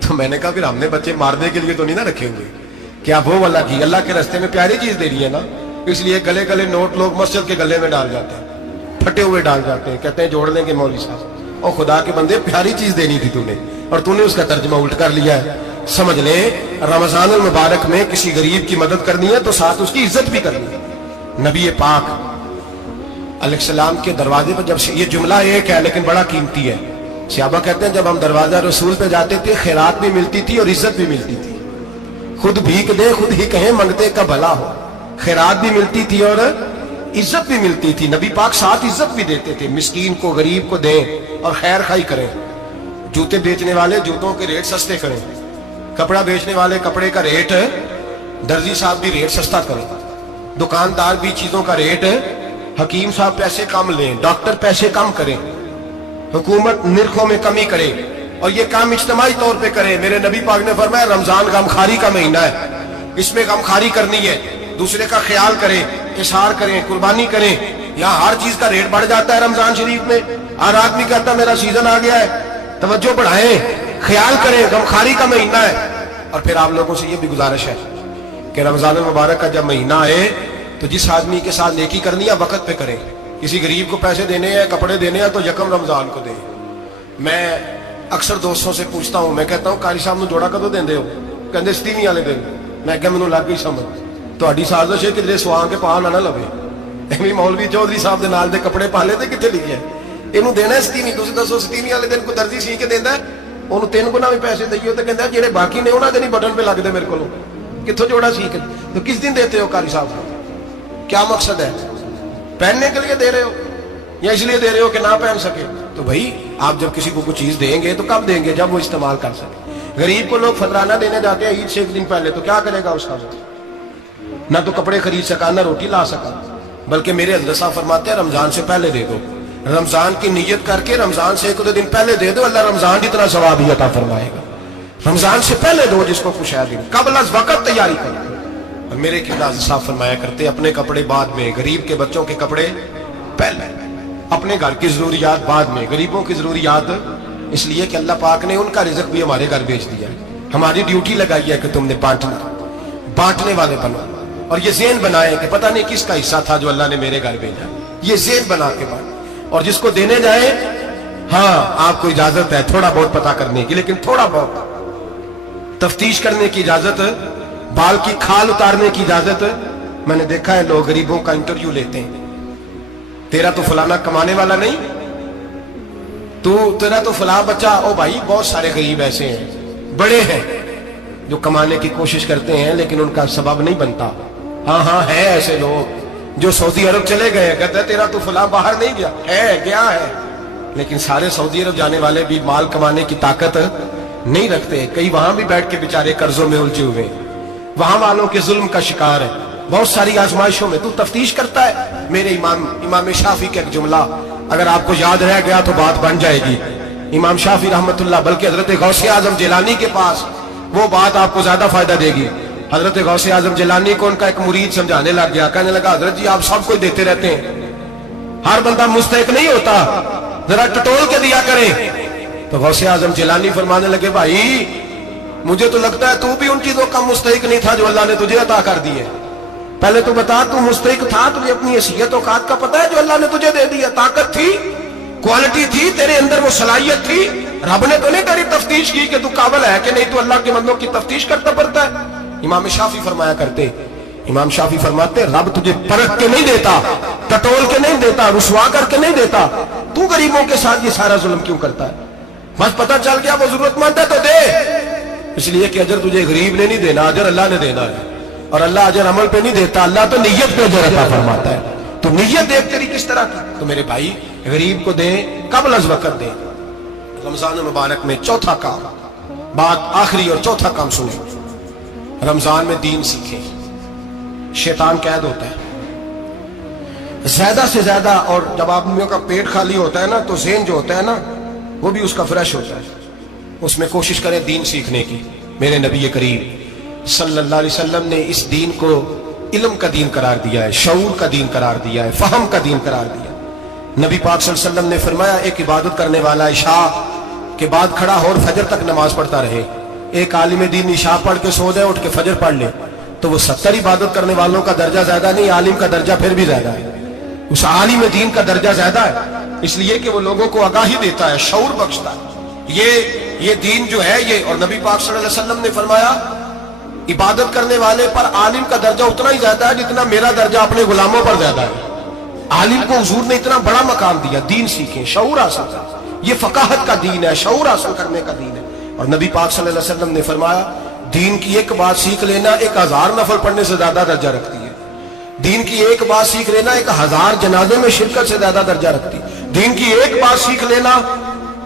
تو میں نے کہا پھر ہم نے بچے مارنے کے لیے تو نہیں نہ رکھے ہوئے, کیا وہ والا گھی اللہ کے راستے میں پیاری چیز دے رہی ہے نا, اس لیے گلے گلے نوٹ لوگ مسجد کے گلے میں ڈال جاتے ہیں, پھٹے ہوئے ڈال جاتے ہیں, کہتے ہیں جوڑ لیں گے مولوی صاحب. اور خدا کے بندے پیاری چیز دینی تھی تو نے, اور تو نے اس کا ترجمہ الٹ کر لیا ہے. سمجھ لیں رمضان المبارک میں کسی غریب کی مدد کرنی ہے تو ساتھ اس کی عزت بھی کرنی ہے. نبی پاک علیہ السلام کے دروازے پر جب یہ جملہ ایک ہے لیکن بڑا قیمتی ہے. صحابہ کہتے ہیں جب ہم دروازہ رسول پہ جاتے تھے خیرات بھی ملتی تھی اور عزت بھی ملتی تھی. خود بھیک دے خود ہی کہیں منگتے کا بھلا ہو. خیرات بھی ملتی تھی اور عزت بھی ملتی تھی. نبی پاک ساتھ عزت بھی دیتے تھے, مسکین کو غریب کو دیں اور خیر خائی کریں. جوتے بیچنے والے جوتوں کے ریٹ سستے کریں, کپڑا بیچنے والے کپڑے کا ریٹ, درزی صاحب بھی ریٹ سستا کریں, دکاندار بھی چیزوں کا ریٹ, حکیم صاحب پیسے کم لیں, ڈاکٹر پیسے کم کریں, حکومت نرخوں میں کمی کرے, اور یہ کام اجتماعی طور پہ کرے. میرے نبی پاک نے فرمایا رمضان غمخواری کا مہینہ ہے, اس میں غمخواری کرنی ہے, دوسرے کا خیال کریں, اظہار کریں, قربانی کریں. یہاں ہر چیز کا ریٹ بڑھ جاتا ہے رمضان شریف میں. ہر آدمی کہتا ہے میرا سیزن آ گیا ہے, توجہ بڑھائیں, خیال کریں, غمخواری کا مہینہ ہے. اور پھر آپ لوگوں سے یہ بھی گزارش ہے کہ رمضان المبارک کا جب مہینہ آئے تو جس آدمی کے ساتھ نیکی کرنی ہے وقت پہ کریں. کسی غریب کو پیسے دینے ہیں, کپڑے دینے ہیں تو یکم رمضان کو دیں. میں اکثر دوستوں سے پوچھتا ہوں, میں کہتا ہوں قاری صاحب نو جوڑا کدو دیندے ہو؟ کہندے 27 والے دن. میں کہا مینوں لگ گئی سمجھ, تہاڈی سازش ہے کہ سواں کے پا نہ لوے. ایویں مولوی چودھری صاحب دے نال دے کپڑے پا لے تے کتنے لکھیا ہے اینوں دینا ہے 27. تسی دسو 27 والے دن کو درزی سی کے دیندا ہے, اونوں 3 گنا بھی پیسے دئیو تے کہندا جڑے باقی نے انہاں دے نہیں بٹن پہ لگ دے میرے کولوں, کتھوں جوڑا سی کے. تو کس دن دیتے ہو قاری صاحب کو؟ کیا مقصد ہے؟ پہننے کے لیے دے رہے ہو یا اس لیے دے رہے ہو کہ نہ پہن سکے؟ تو بھائی آپ جب کسی کو کوئی چیز دیں گے تو کب دیں گے؟ جب وہ استعمال کر سکے. غریب کو لوگ فطرانہ دینے جاتے ہیں عید سے 1 دن پہلے, تو کیا کرے گا اس کا؟ نہ تو کپڑے خرید سکا نہ روٹی لا سکا. بلکہ میرے حضرت صاحب فرماتے ہیں رمضان سے پہلے دے دو, رمضان کی نیت کر کے رمضان سے 1-2 دن پہلے دے دو, اللہ رمضان جتنا ثواب ہی عطا فرمائے گا. رمضان سے پہلے دو جس کو خوش ہے دن, قبل از وقت تیاری کرو. اور میرے قبلہ حضرت صاحب فرمایا کرتے اپنے کپڑے بعد میں, غریب کے بچوں کے کپڑے پہلے, اپنے گھر کی ضروریات بعد میں, غریبوں کی ضروریات, اس لیے کہ اللہ پاک نے ان کا رزق بھی ہمارے گھر بھیج دیا ہے. ہماری ڈیوٹی لگائی ہے کہ تم نے بانٹنا, بانٹنے والے بنو. اور یہ ذہن بنائے کہ پتہ نہیں کس کا حصہ تھا جو اللہ نے میرے گھر بھیجا, یہ ذہن بنا کے بانٹ. اور جس کو دینے جائے, ہاں آپ کو اجازت ہے تھوڑا بہت پتہ کرنے کی, لیکن تھوڑا بہت تفتیش کرنے کی اجازت, بال کی کھال اتارنے کی اجازت. میں نے دیکھا ہے لوگ غریبوں کا انٹرویو لیتے ہیں, تیرا تو فلانا کمانے والا نہیں, تیرا تو فلاں بچہ, او بھائی بہت سارے غریب ایسے ہیں, بڑے ہیں جو کمانے کی کوشش کرتے ہیں لیکن ان کا سبب نہیں بنتا. ہاں ہے ایسے لوگ جو سعودی عرب چلے گئے, کہتے ہیں تیرا تو فلاں باہر نہیں گیا, ہے گیا ہے, لیکن سارے سعودی عرب جانے والے بھی مال کمانے کی طاقت نہیں رکھتے. کئی وہاں بھی بیٹھ کے بیچارے قرضوں میں الجھے ہوئے, وہاں والوں کے ظلم کا شکار ہے, بہت ساری آزمائشوں میں. تو تفتیش کرتا ہے. میرے امام شافعی کا ایک جملہ اگر آپ کو یاد رہ گیا تو بات بن جائے گی. امام شافعی رحمت اللہ, بلکہ حضرت غوث اعظم جیلانی کے پاس وہ بات آپ کو زیادہ فائدہ دے گی. حضرت غوث اعظم جیلانی کو ان کا ایک مرید سمجھانے لگ گیا, کہنے لگا حضرت جی آپ سب کو دیتے رہتے ہیں, ہر بندہ مستحق نہیں ہوتا, ذرا ٹٹول کے دیا کریں. تو غوث اعظم جیلانی فرمانے لگے بھائی مجھے تو لگتا ہے تو بھی ان چیزوں کا مستحق نہیں تھا جو اللہ نے تجھے عطا کر دی ہے. پہلے تو بتا تو مستحق تھا, تجھے اپنی حیثیت اوقات کا پتہ ہے جو اللہ نے تجھے دے دیا؟ طاقت تھی, کوالٹی تھی, تیرے اندر وہ صلاحیت تھی. رب نے تو نہیں تیری تفتیش کی کہ تو قابل ہے کہ نہیں, تو اللہ کے بندوں کی تفتیش کرتا پڑتا ہے. امام شافعی فرمایا کرتے, امام شافعی فرماتے رب تجھے پرکھ کے نہیں دیتا, ٹٹول کے نہیں دیتا, رسوا کر کے نہیں دیتا, تو غریبوں کے ساتھ یہ سارا ظلم کیوں کرتا ہے؟ بس پتہ چل گیا وہ ضرورت مند ہے تو دے, اس لیے کہ اجر تجھے غریب نے نہیں دینا, اجر اللہ نے دینا ہے. اور اللہ اجر عمل پہ نہیں دیتا, اللہ تو نیت پہ اجر عطا فرماتا ہے. تو نیت دیکھ تیری کس طرح کی. تو میرے بھائی غریب کو دیں, قبل از وقت دیں. رمضان مبارک میں چوتھا کام, بات آخری اور چوتھا کام سنیں, رمضان میں دین سیکھیں. شیطان قید ہوتا ہے زیادہ سے زیادہ, اور جب آدمیوں کا پیٹ خالی ہوتا ہے نا تو ذہن جو ہوتا ہے نا وہ بھی اس کا فریش ہوتا ہے. اس میں کوشش کریں دین سیکھنے کی. میرے نبی کریم صلی اللہ علیہ وسلم نے اس دین کو علم کا دین قرار دیا ہے, شعور کا دین قرار دیا ہے, فہم کا دین قرار دیا. نبی پاک صلی اللہ علیہ وسلم نے فرمایا ایک عبادت کرنے والا عشاء کے بعد کھڑا ہو اور فجر تک نماز پڑھتا رہے. ایک عالم دین عشاء پڑھ کے سو جائے, اٹھ کے فجر پڑھ لے, تو وہ 70 عبادت کرنے والوں کا درجہ زیادہ نہیں, عالم کا درجہ پھر بھی زیادہ ہے. اس عالم دین کا درجہ زیادہ ہے, اس لیے کہ وہ لوگوں کو آگاہی دیتا ہے, شعور بخشتا ہے. یہ دین جو ہے یہ, اور نبی پاک صلی اللہ علیہ وسلم نے فرمایا عبادت کرنے والے پر عالم کا درجہ اتنا ہی زیادہ ہے جتنا میرا درجہ اپنے غلاموں پر زیادہ ہے. عالم کو حضور نے اتنا بڑا مقام دیا. دین سیکھیں, شعور حاصل کریں. یہ فقاہت کا دین ہے, شعور حاصل کرنے کا دین ہے. اور نبی پاک صلی اللہ علیہ وسلم نے فرمایا دین کی ایک بات سیکھ لینا 1000 نفل پڑھنے سے زیادہ درجہ رکھتی ہے. دین کی ایک بات سیکھ لینا 1000 جنازے میں شرکت سے زیادہ درجہ رکھتی ہے. دین کی ایک بات سیکھ لینا,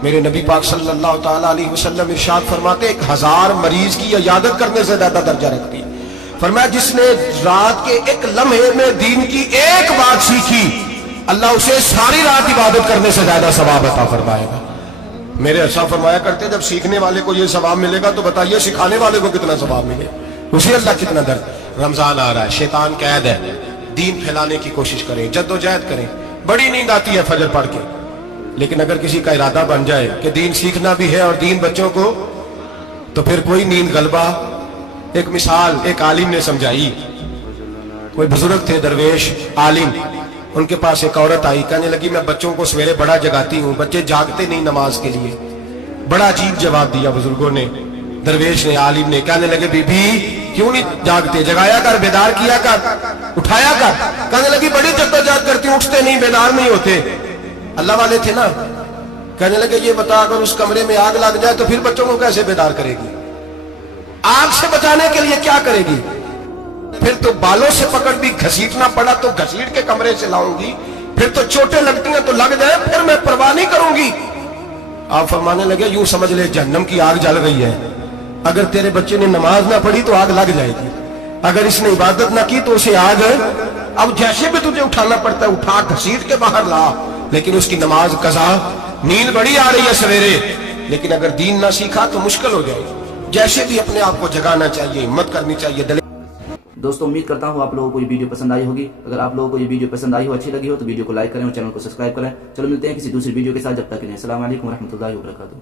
میرے نبی پاک صلی اللہ تعالیٰ علیہ وسلم ارشاد فرماتے 1000 مریض کی عیادت کرنے سے زیادہ درجہ رکھتی ہے. فرمایا جس نے رات کے ایک لمحے میں دین کی ایک بات سیکھی, اللہ اسے ساری رات عبادت کرنے سے زیادہ ثواب عطا فرمائے گا. میرے ایسا فرمایا کرتے جب سیکھنے والے کو یہ ثواب ملے گا تو بتائیے سکھانے والے کو کتنا ثواب ملے, اسے اللہ کتنا درد. رمضان آ رہا ہے, شیطان قید ہے, دین پھیلانے کی کوشش کریں, جد و جہد کریں. بڑی نیند آتی ہے فجر پڑھ کے, لیکن اگر کسی کا ارادہ بن جائے کہ دین سیکھنا بھی ہے اور دین بچوں کو, تو پھر کوئی نیند غلبہ. ایک مثال ایک عالم نے سمجھائی. کوئی بزرگ تھے, درویش عالم, ان کے پاس ایک عورت آئی, کہنے لگی میں بچوں کو سویرے بڑا جگاتی ہوں, بچے جاگتے نہیں نماز کے لیے. بڑا عجیب جواب دیا بزرگوں نے, درویش نے, عالم نے. کہنے لگے بی بی کیوں نہیں جاگتے, جگایا کر, بیدار کیا کر, اٹھایا کر. کہنے لگی بڑی جدوجہد کرتی ہوں, اٹھتے نہیں, بیدار نہیں ہوتے. اللہ والے تھے نا. کہنے لگے یہ بتا اگر اس کمرے میں آگ لگ جائے تو پھر بچوں کو کیسے بیدار کرے گی, آگ سے بچانے کے لیے کیا کرے گی؟ پھر تو بالوں سے پکڑ بھی گھسیٹنا پڑا تو گھسیٹ کے کمرے سے لاؤں گی, پھر تو چوٹیں لگتی ہیں تو لگ جائیں, پھر میں پرواہ نہیں کروں گی. آپ فرمانے لگے یوں سمجھ لے جہنم کی آگ جل رہی ہے, اگر تیرے بچے نے نماز نہ پڑھی تو آگ لگ جائے گی, اگر اس نے عبادت نہ کی تو اسے آگ. اب جیسے بھی تجھے اٹھانا پڑتا ہے اٹھا گھسیٹ کے باہر لا, لیکن اس کی نماز قضا. نیند بڑی آ رہی ہے سویرے, لیکن اگر دین نہ سیکھا تو مشکل ہو جائے گی. جیسے بھی اپنے آپ کو جگانا چاہیے, ہمت کرنی چاہیے. دوستوں امید کرتا ہوں آپ لوگوں کو یہ ویڈیو پسند آئی ہوگی. اگر آپ لوگوں کو یہ ویڈیو پسند آئی ہو, اچھی لگی ہو تو ویڈیو کو لائک کریں اور چینل کو سبسکرائب کریں. چلو ملتے ہیں کسی دوسری ویڈیو کے ساتھ, جب تک کے لیے السلام علیکم ورحمۃ اللہ وبرکاتہ.